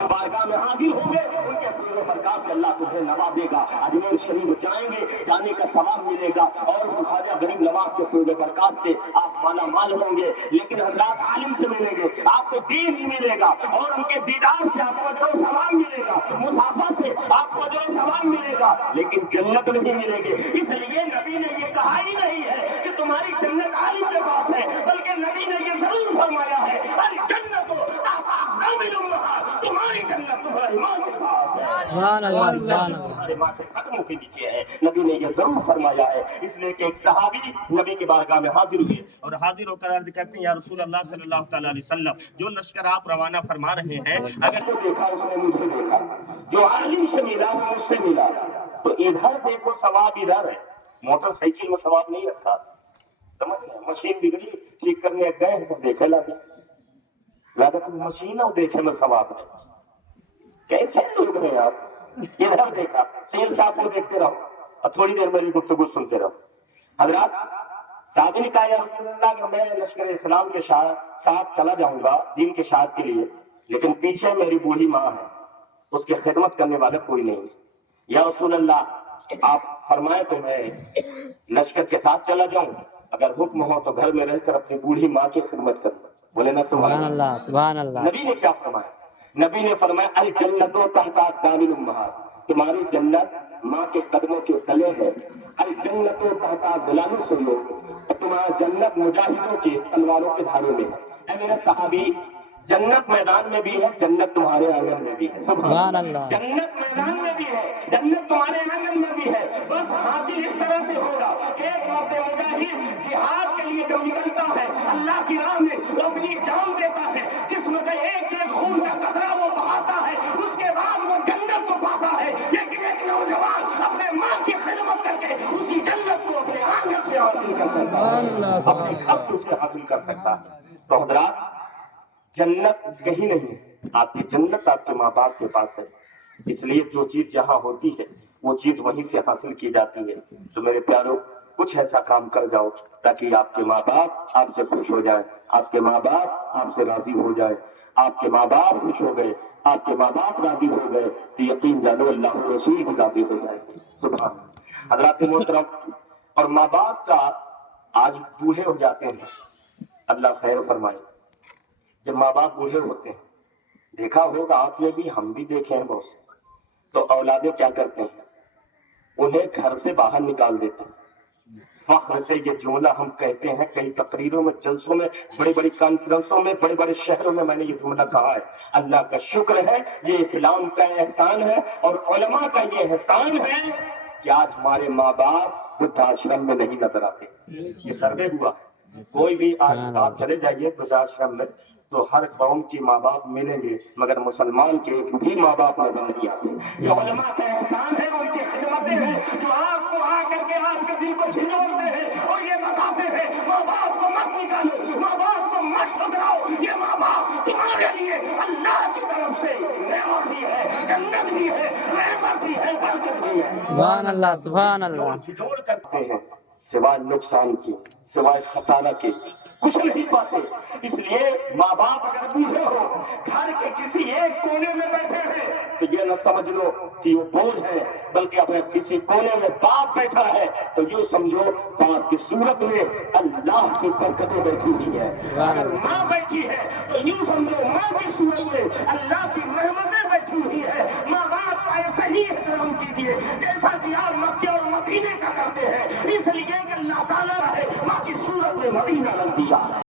बारगाह में हाजिर होंगे, उनके फूल बरकत से अल्लाह तुम्हें नवाजेगा। अजमेर शरीफ जाएंगे, जाने का सवाब मिलेगा और ख्वाजा गरीब नवाज के फूल बरकत से आप माला माल होंगे। लेकिन हजरात आलिम से मिलेंगे, आपको दीन मिलेगा और उनके दीदार से आपको अजर और सवाब मिलेगा, मुसाफा से आपको अजर और सवाब मिलेगा, लेकिन जन्नत नहीं मिलेगी। इसलिए नबी ने ये कहा ही नहीं है कि तुम्हारी जन्नत आलिम के पास है, बल्कि नबी ने ये जरूर फरमाया है अल जन्नत तुम्हारी जन्नत तुम्हारी माँ के पास है। तुम्हारे माँ के कदमों के नीचे है। नबी ने ये जरूर फरमाया है। इसलिए कि एक सहाबी नबी के बारगाह में हाजिर हुए और हाजिर होकर अर्ज करते हैं, या रसूल अल्लाह सल्लल्लाहु अलैहि वसल्लम, जो लश्कर आप रवाना फरमा रहे हैं, अगर जो देखा उसने मुझे देखा, जो आलिम से मिला वो मुझसे मिला, तो इधर देखो सवाब इधर है। मोटरसाइकिल में सवाब नहीं रखा, समझ रहे? मशीन बिगड़ी, ठीक करने गए तो देखे लागत मशीन और देखे में सवाब है। कैसे लोग हैं आप? इधर देखा, शेर साहब को देखते रहो और थोड़ी देर मेरी गुफ्तगू सुनते रहो। हजरात साहब ने कहा, या रसूलल्लाह कि मैं लश्कर इस्लाम के साथ चला जाऊंगा दीन के शाद के लिए, लेकिन पीछे मेरी बूढ़ी माँ है, उसकी खिदमत करने वाला कोई नहीं। या रसूलल्लाह आप फरमाए तो मैं लश्कर के साथ चला जाऊं, अगर हुक्म हो तो घर में रहकर अपनी बूढ़ी माँ की खिदमत करूं। बोले ना सुभान अल्लाह, सुभान अल्लाह। नबी ने क्या फरमाया? नबी ने फरमाया अल जन्नतो तहता अक़दामिल उम्महात, तुम्हारी जन्नत माँ के कदमों के तले है। अल जन्नतो तहता ज़िलालुस सुयूफ, तुम्हारा जन्नत मुजाहिदों के तलवारों के धारों में है। ऐ मेरे सहाबी, जन्नत मैदान में भी है, जन्नत तुम्हारे आंगन में भी है। सुभान अल्लाह। जन्नत मैदान में भी है, जन्नत तुम्हारे आंगन में भी है। बस हासिल इस तरह से होगा कि एक मर्द मुजाहिद जिहाद के लिए जब निकलता है, अल्लाह की राह में वो अपनी जान देता है, जिसमें का एक एक खून का कतरा वो बहाता है, उसके बाद वो जन्नत को पाता है। लेकिन एक नौजवान अपने माँ की खिदमत करके उसी जन्नत को अपने आंगन से हासिल कर सकता है, अपने घर से उसे हासिल कर सकता है। तो हज़रात, जन्नत कहीं नहीं है, आपकी जन्नत आपके माँ बाप के पास है। इसलिए जो चीज यहाँ होती है वो चीज वहीं से हासिल की जाती है। तो मेरे प्यारों, कुछ ऐसा काम कर जाओ ताकि आपके माँ बाप आपसे खुश हो जाए, आपके माँ बाप आपसे राजी हो जाए। आपके माँ बाप खुश हो गए, आपके माँ बाप राजी हो गए, तो यकीन जानो अल्लाह रसूल भी राजी हो जाएंगे। सुभान हज़रात मोहतरम, और माँ बाप का आज बूढ़े हो जाते हैं, अल्लाह खैर फरमाए। जब माँ बाप बूढ़े होते हैं, देखा होगा आपने भी, हम भी देखे हैं बहुत से, तो औलादे क्या करते हैं, उन्हें घर से बाहर निकाल देते हैं। फख्र से ये जुमला हम कहते हैं, कई तकरीरों में, जलसों में, बड़ी बड़ी कॉन्फ्रेंसों में, बड़े बड़े शहरों में मैंने ये जुमला कहा है। अल्लाह का शुक्र है, ये इस्लाम का एहसान है और उलमा का ये एहसान है कि आज हमारे माँ बाप वृद्धाश्रम में नहीं नजर आते। ये सर्वे हुआ, कोई भी आज आप चले जाइए वृद्धाश्रम में तो हर कौम की माँ बाप मिलेंगे, मगर मुसलमान के एक भी माँ बाप नजर नहीं आते। ये उलमा का एहसान है, उनकी खिदमतें हैं जो आपको आकर के आपके दिल को झिझोड़ते हैं और ये बताते हैं माँ बाप को मत निकालो, माँ बाप को मत ठुकराओ, ये माँ बाप तुम्हारे लिए अल्लाह की तरफ से नेमत भी है, जन्नत भी है, रहमत भी है, बरकत भी है। सुभान अल्लाह, सुभान अल्लाह। झिझोड़ करते हैं, सिवाय नुकसान के, सिवाय खसारा के कुछ नहीं पाते। इसलिए माँ बाप अगर बूढ़े हो, घर के किसी एक कोने में बैठे हैं, तो ये न समझ लो कि वो बोझ है, बल्कि अगर किसी कोने में बाप बैठा है तो यूँ समझो बाप की सूरत में अल्लाह की बरकतें बैठी हुई है। अगर माँ बैठी है तो यूँ समझो माँ की सूरत में अल्लाह की रहमतें बैठी हुई है। माँ बाप का ऐसा ही एहतराम कीजिए जैसा कि आप मक्के और मदीने का करते हैं, इसलिए कि अल्लाह ताला है माँ की सूरत में मदीना रख दिया।